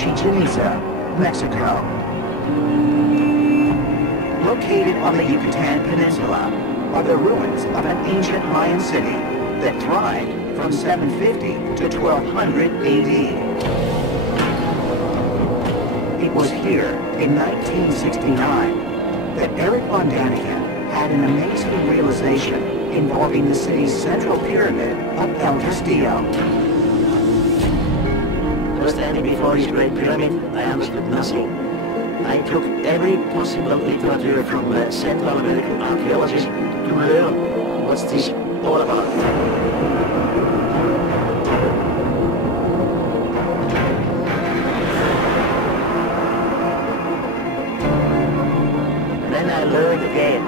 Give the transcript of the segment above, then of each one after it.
Chichen Itza, Mexico. Located on the Yucatan Peninsula are the ruins of an ancient Mayan city that thrived from 750 to 1200 AD. It was here in 1969 that Erich von Daniken had an amazing realization involving the city's central pyramid of El Castillo. Standing before this great pyramid, I understood nothing. I took every possible literature from Central American archaeologists to learn what's this all about. Then I learned again.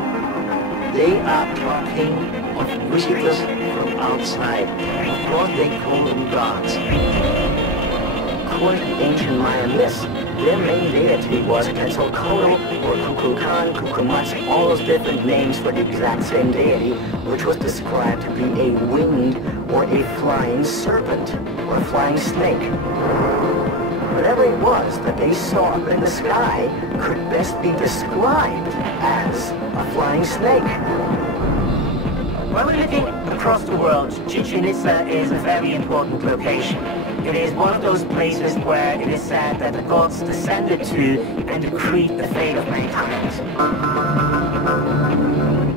They are talking of visitors from outside. Of course they call them gods. According to ancient Mayan myths, their main deity was Quetzalcoatl or Kukulkan, Cucumatz, all those different names for the exact same deity, which was described to be a winged or a flying serpent or a flying snake. Whatever it was that they saw up in the sky could best be described as a flying snake. When we're looking across the world, Chichen Itza is a very important location. It is one of those places where it is said that the gods descended to and decreed the fate of mankind.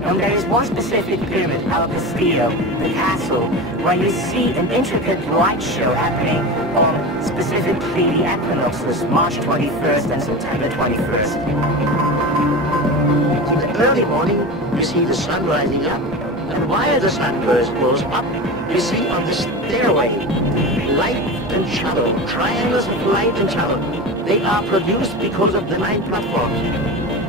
And there is one specific pyramid, El Castillo, the castle, where you see an intricate light show happening on specifically the equinoxes, March 21st and September 21st. In the early morning, you see the sun rising up, and while the sun goes up, you see on the stairway light and shadow, triangles of light and shadow. They are produced because of the 9 platforms.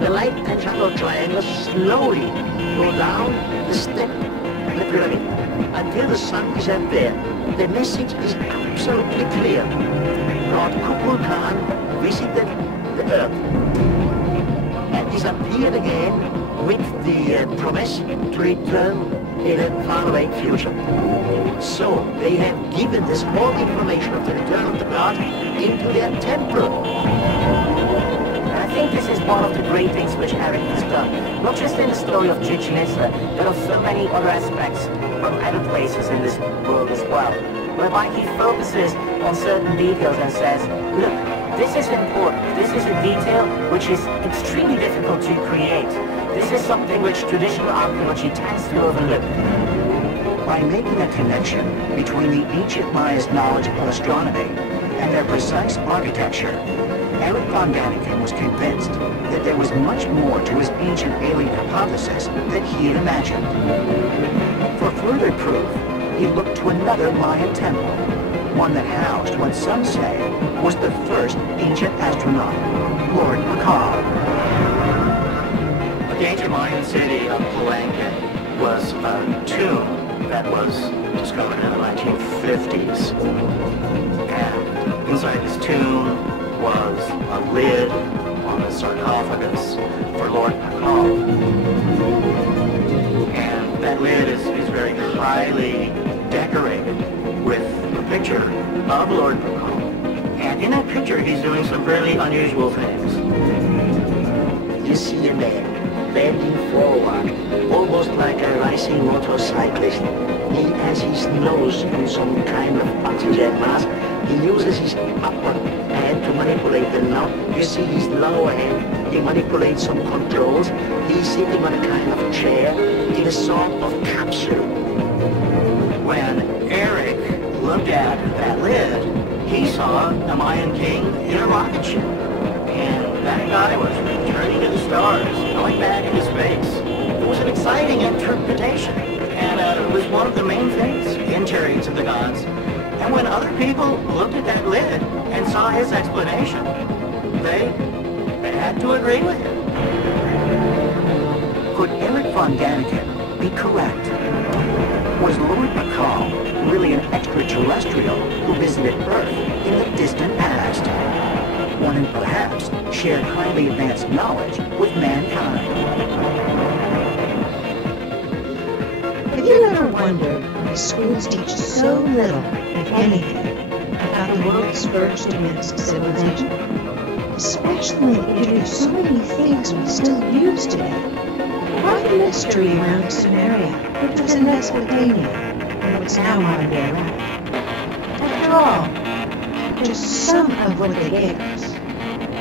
The light and shadow triangles slowly go down the step in the pyramid until the sun is up there. The message is absolutely clear. God Kukulkan visited the earth and disappeared again with the promise to return in a faraway future. So they have given this whole information of the return of the god into their temple. I think this is one of the great things which Erich has done, not just in the story of Chichen Itza, but of so many other aspects from other places in this world as well, whereby he focuses on certain details and says, look, this is important, this is a detail which is extremely difficult to create. This is something which traditional archaeology tends to overlook. By making a connection between the ancient Mayas' knowledge of astronomy and their precise architecture, Erich von Daniken was convinced that there was much more to his ancient alien hypothesis than he had imagined. For further proof, he looked to another Mayan temple, one that housed what some say was the first ancient astronaut, Lord Pakal. The ancient Mayan city of Palenque was a tomb that was discovered in the 1950s. And inside this tomb was a lid on the sarcophagus for Lord Pakal. And that lid is very highly decorated with a picture of Lord Pakal. And in that picture, he's doing some really unusual things. You see a man bending forward, almost like a racing motorcyclist. He has his nose in some kind of oxygen mask. He uses his upper hand to manipulate the knob. You see his lower hand. He manipulates some controls. He's sitting on a kind of chair in a sort of capsule. When Erich looked at that lid, he saw a Mayan king in a rocket ship. And that guy was returning to the stars, going back into space. It was an exciting interpretation, and it was one of the main things in Chariots of the Gods. And when other people looked at that lid and saw his explanation, they had to agree with him. Could Erich von Daniken be correct? Was Lord Pakal really an extraterrestrial who visited Earth in the distant past? One who perhaps shared highly advanced knowledge with mankind. Have you ever wondered why schools teach so little, if anything, about the world's first advanced civilization, especially when it introduced so many things we still use today. Quite a mystery around Sumeria, which was in Mesopotamia, and what's now modern-day Iraq. After all, just some of what they gave us.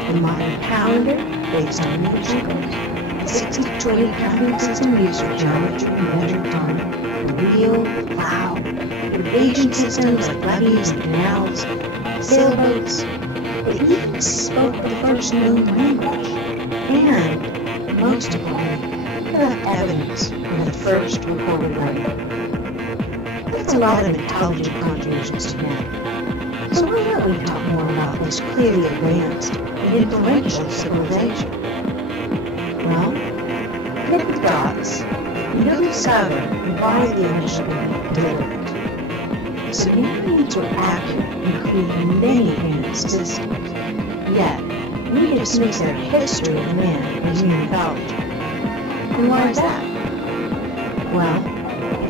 The modern calendar, based on lunar cycles, the 60-20 counting system used for geometry and measuring time, the wheel, the plow, irrigation systems like levees and canals, sailboats. They even spoke the first known language. And, most importantly, they left evidence of the first recorded letter. That's a lot of intelligent contributions to man. So why don't we talk more about this clearly advanced and influential civilization? Well, connect the dots, and you'll discover why the initial delivered. The Sumerians were accurate in creating many advanced systems, yet we dismiss their history of man as mere mythology. And why is that? Well,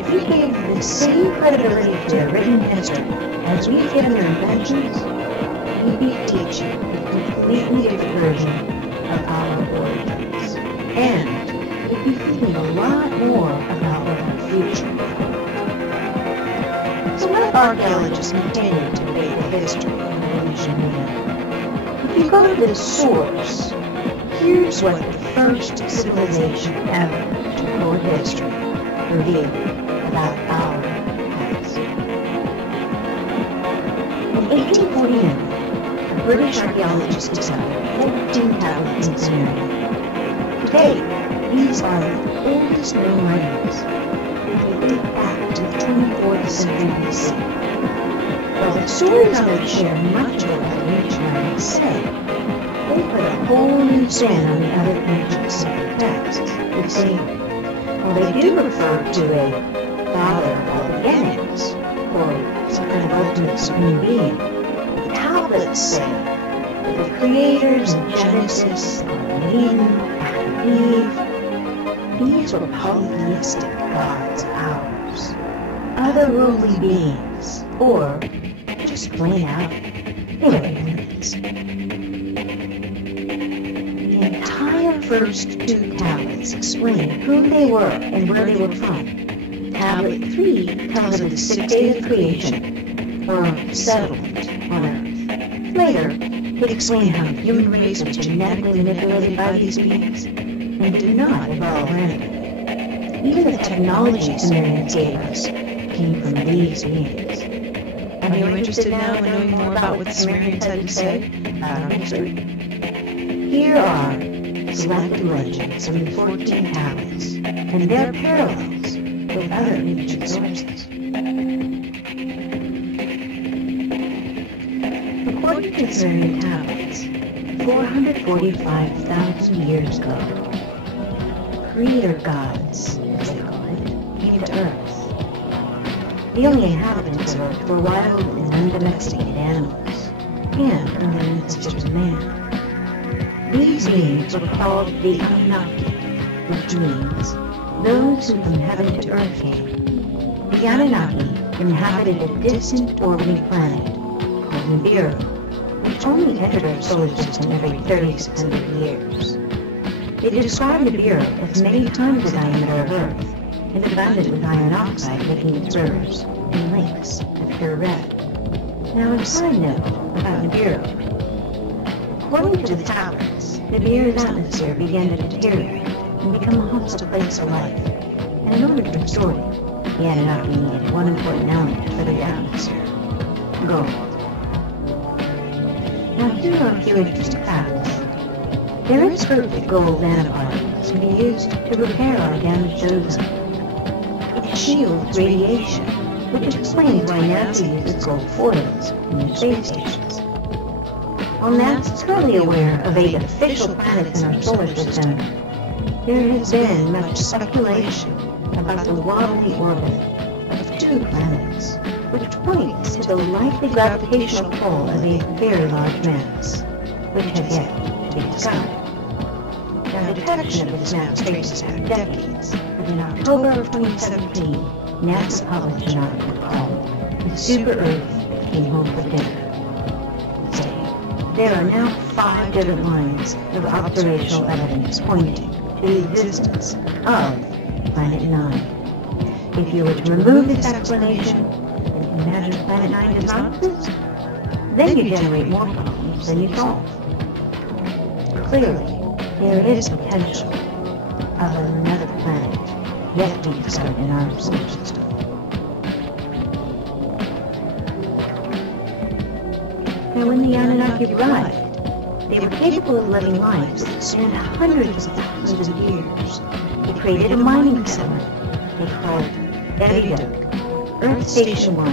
if we gave the same credibility to their written history as we've given their inventions, we'd be teaching a completely different version of our origins. And we'd be thinking a lot more about what our future will hold. So let archaeologists continue to debate the history of evolution of man. If you go to the source, here's what the first civilization ever to record history revealed about our past. In 1849, a British archaeologist discovered 14 tablets in Sumeria. Today, these are the oldest known writings, and they date back to the 24th century BC. While the stories on it share much of what the ancient writings say, they put a whole new spin on the other ancient sacred texts. We see, while they do refer to a father of all beginnings, or some kind of ultimate supreme being, the tablets say that the creators in Genesis, Adam and Eve, these were polytheistic gods of ours, otherworldly beings, or just plain out aliens. The entire first two tablets explain who they were and where they were from. Tablet 3 tells of the 6th day of creation, or settlement on Earth. Later, it explained how the human race was genetically manipulated by these beings and did not evolve randomly. Even the technology Sumerians gave us came from these beings. Are you interested now in knowing more about what the Sumerians had to say about our history? Here are selected legends from the 14 tablets and their parallels with other ancient sources. According to the Sumerian tablets, 445,000 years ago, creator gods, as they call it, came to Earth. The only inhabitants of Earth were wild and undomesticated animals, and early ancestors of man. These beings were called the Anunnaki, which means those who from heaven to earth came. The Anunnaki inhabited a distant orbiting planet called Nibiru, which only entered our solar system every 3,600 years. They described Nibiru as many times the diameter of Earth and abundant with iron oxide, making its rivers and lakes of pure red. Now, a side note about Nibiru. According to the tablets, Nibiru's atmosphere began to deteriorate and become a hostile place for life. And in order to restore it, the Anunnaki needed one important element for the atmosphere: gold. Now, here are a few interesting facts. There is proof that gold nanoparticles can be used to repair our damaged ozone. It shields radiation, which explains why NASA uses gold foils in their space stations. While NASA is currently aware of 8 official planets in our solar system, there has been much speculation about the wobbly orbit of 2 planets, which points to the likely gravitational pull of a very large mass, which has yet to be discovered. Now, the detection of this mass traces back decades, but in October of 2017, NASA published an article called "The Super Earth came home for dinner. There are now 5 different lines of observational evidence pointing to the existence of Planet 9. If you were to remove this explanation and imagine Planet 9 does not exist, then you generate more problems than you solve. Clearly, there is potential of another planet yet to be discovered in our solar system. Now, when the Anunnaki arrived, they were capable of living lives that spanned hundreds of thousands of years. They created a mining settlement they called Eridok, Earth Station 1,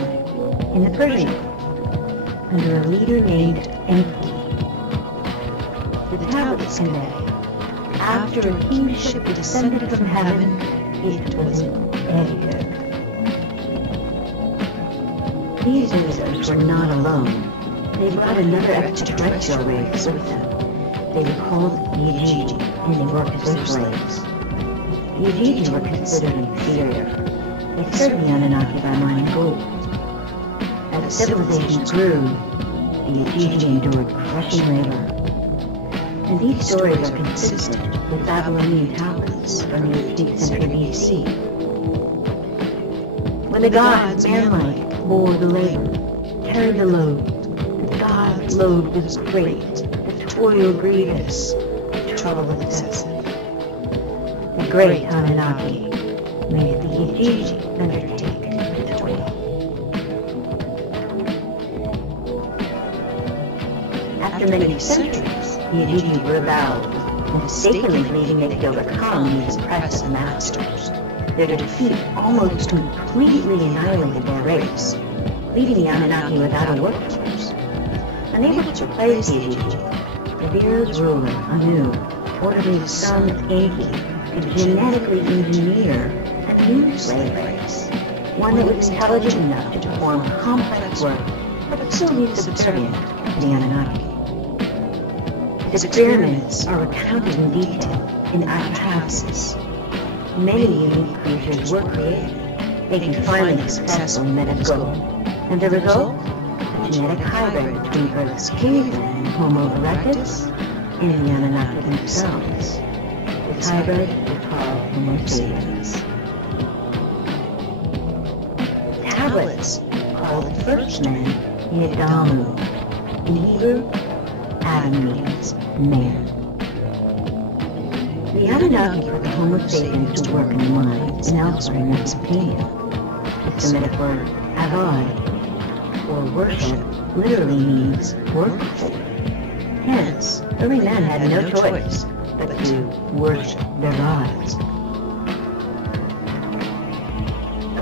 in the Persian Gulf, under a leader named Enki. The tablets convey, after a kingship descended from heaven, it was Eridok. These visitors were not alone. They brought another extraterrestrial race with them. They were called Yijiji, and they worked as their slaves. The Yijiji were considered inferior. They served the Anunnaki by mining gold. As civilization grew, the Yijiji endured crushing labor. And these stories are consistent with Babylonian tablets from the 18th century BC. When the gods, man-like, bore the labor, carried the load, God's load was great, the toil grievous, the trouble excessive. The great Anunnaki made the Yijiji undertake the toil. After many centuries, the Yijiji rebelled, mistakenly believing they could overcome these oppressive masters. Their defeat almost completely annihilated their race, leaving the Anunnaki without a workforce. Unable to replace the Yijiji, the Bureau's ruler, Anu, ordered his son Enki to genetically engineer a new slave race, one that was intelligent enough to perform complex work, but still be subservient to the Anunnaki. His experiments are recounted in detail in Atrahasis. Many unique creatures were created, making finally successful Metascope, and the result? Genetic hybrid between Earth's caveman, Homo erectus, and the Anunnaki themselves. This hybrid is called Homo sapiens. Tablets call the first man Yadamu. In Hebrew, Adam means man. The Anunnaki put the Homo sapiens to work in the mines and elsewhere in Mesopotamia. The Semitic word Avad, or worship, literally means work for. Hence, early men had no choice but to worship their gods.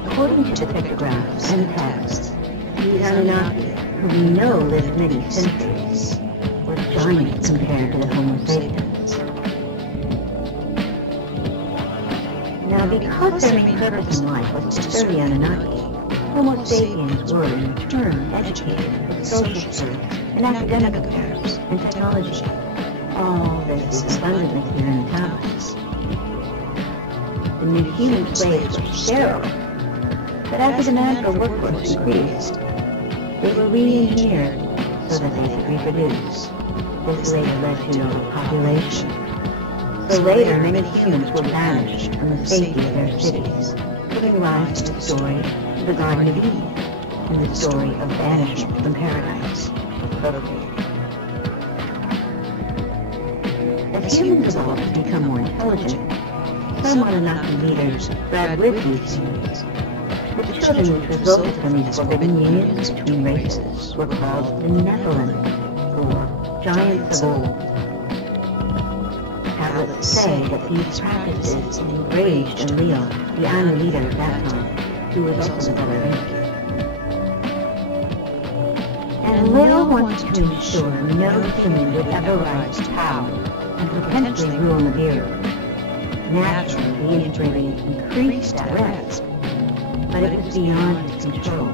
According to the pictographs and texts, these Anunnaki, who we know lived many centuries, were giants compared to the Homo sapiens. Now, because their main purpose in life was to serve the Anunnaki, Homo sapiens were, in turn, educated with social service and academic affairs and technology. All this is abundantly clear in the tablets. The new human slaves were sterile, but as the demand for workforce increased, they were re-engineered so that they could reproduce. This later led to overpopulation. So later, many humans were banished from the safety of their cities, giving rise to the story of the Garden of Eden and the story of banishment from paradise. As humans evolved to become more intelligent, some Anunnaki leaders bred with these humans. The children which resulted from these forbidden unions between races were called the Nephilim, or giants of old. Tablets say that these practices enraged Enlil, the Anu leader at that time, who was also the brother of Enki. Enlil wanted to ensure no human would ever rise to power and potentially rule Nibiru. Naturally, the intrigue increased at rest, but it was beyond his control.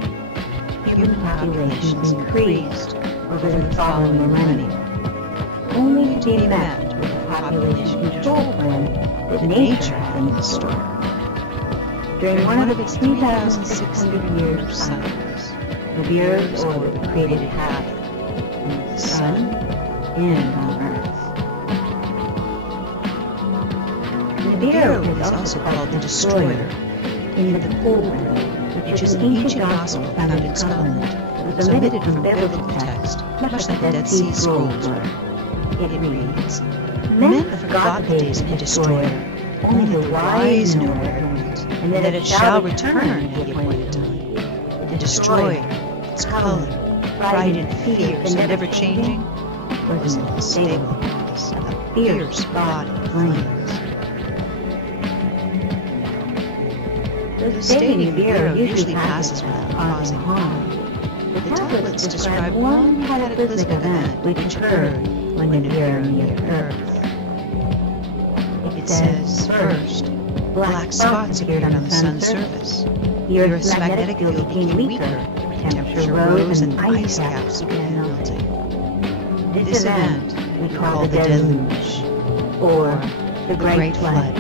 Human populations increased over the following millennium, only to be met with a population control plan that nature had in store. During one of its 3,600 years of silence, the Earth's orbit created half on the Sun and on Earth. Nibiru is also called the Destroyer, in the Quran, which is an ancient gospel found in Scotland, that was omitted from biblical text, much like the Dead Sea Scrolls were. It reads, "Men forgot the days of the Destroyer, only the wise know where it went, and that it shall return at the appointed time. The Destroyer, its color, bright and fierce and ever-changing, was in the stable house of a fierce body of flames." The state of Nibiru usually passes without causing harm, but the tablets describe one cataclysmic event which occurred when Nibiru neared Earth. It says, first, black spots appeared on the sun's surface. The Earth's magnetic field became weaker, temperature rose, and ice caps began melting. This event we call the deluge, or the Great Flood.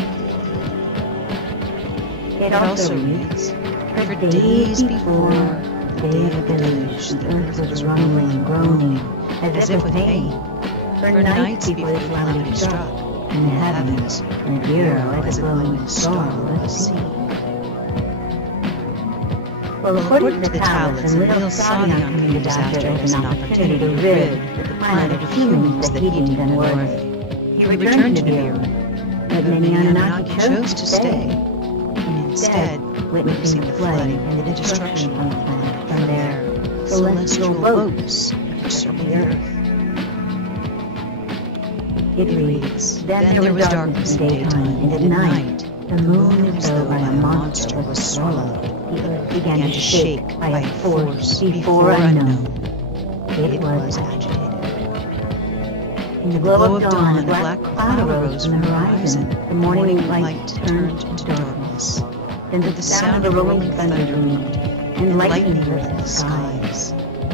It also reads, for days before the day of the deluge, the earth was rumbling and groaning, as if with pain. For nights before the calamity struck, in the heavens, Nibiru as a glowing star over the sea. Well, according to the tablets, Enlil saw the oncoming disaster as an opportunity to rid the planet of humans that he deemed unworthy. He returned to Nibiru, but many Anunnaki chose to stay, and instead, witnessing the flooding and the destruction of the planet from their celestial boats which circle the earth. It reads, then there was darkness in daytime, and at night, the moon as though by a monster was swallowed. The earth began to shake by a force before unknown. It was agitated. In the glow of dawn, a black cloud arose from the horizon. The morning light turned into darkness. Then the sound of rolling thunder boomed, and lightning lit the skies.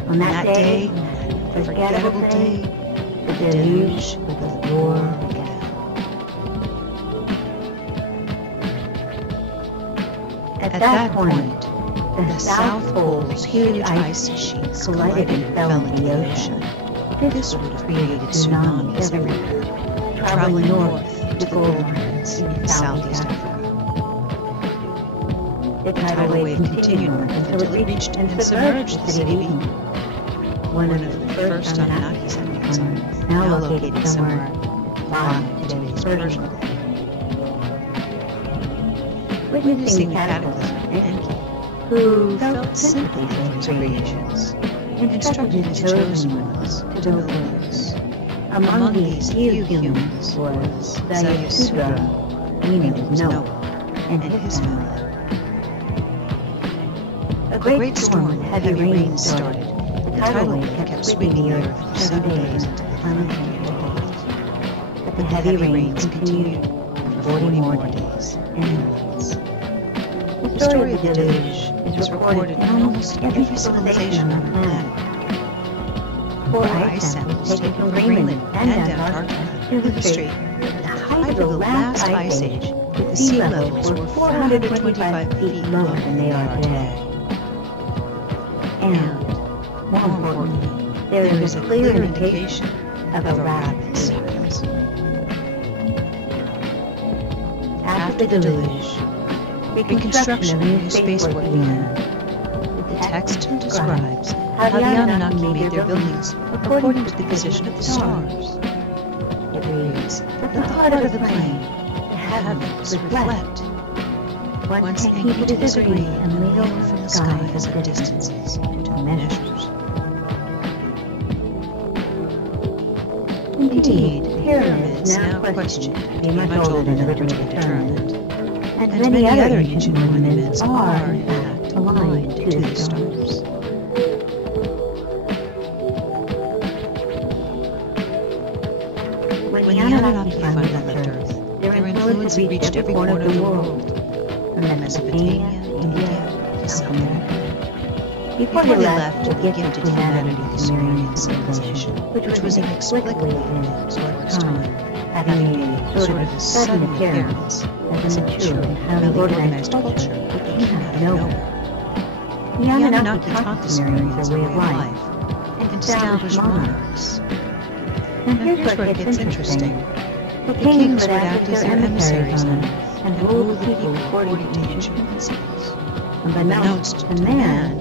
On that day, that unforgettable day, the deluge with the war began. At that point, the South Pole's huge ice sheets collided and fell into the ocean. This would have created tsunamis everywhere, traveling north to gold mines in Southeast Africa. The tidal wave continued north until it reached and submerged the city of Eden, one of the first Anunnaki settlements, now located somewhere far into today's Persian Gulf. Witnessing the cataclysm, Enki, who felt sympathy for his creations, and instructed his chosen ones to build those. Among these few humans was Zayasudra, meaning of Noah, and his family. A great storm and heavy rain started. The tidal wave kept sweeping the earth for 7 days until the planet came to a halt. But the heavy rains continued for 40 more days and nights. The story of the deluge is recorded in almost every civilization on the planet. 4 ice samples taken from Greenland and Antarctica illustrate the height of the last ice age, that the sea levels were 425 feet lower than they are today. And, more importantly, there is a clear indication of a rapid sea rise. After the deluge, reconstruction of a new spaceport began. The text describes how the Anunnaki made their buildings according to the position of the stars. It reads, at the heart of the plane, the heavens reflect. One can keep to this degree and lean from the skies at distances to measures. Indeed, pyramids now questioned to be much older than originally determined, and many other ancient monuments are, in fact, aligned to the stars. When the Anunnaki finally left Earth, their influence reached every corner of the world, from Mesopotamia, India, to South America. Before they left, they gifted to humanity the Sumerian civilization, which was inexplicably linked to our time, having made sort of a sudden appearance as a mature and highly organized culture that came out of nowhere. The Anunnaki taught the Sumerians their way of life and established monarchs. Now here's where it gets interesting. The kings would act as their emissaries on Earth and rule the people according to ancient principles. Unbeknownst to man,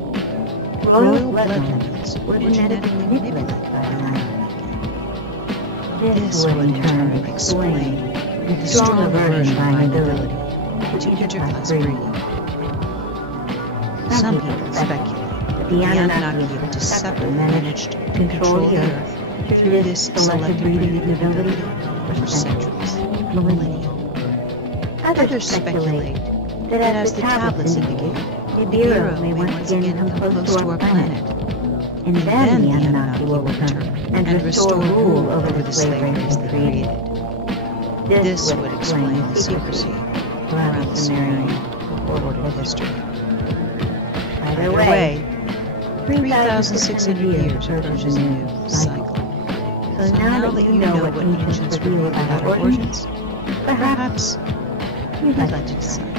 royal bloodlines were genetically manipulated by the Anunnaki. This would in turn explain the stronger version of my ability to interclass breeding. Some people speculate that the Anunnaki have deceptively managed to control the Earth through this selective breeding ability for centuries, millennia. Others speculate that as the tablets indicate, Nibiru may once again come close to our planet, and then the Anunnaki will return and restore rule over the slave race they created. This would explain the secrecy around the Sumerian recorded history. Either way, 3,600 years approaches a new cycle. So now that you know what ancients revealed about our origins, perhaps you'd like to decide.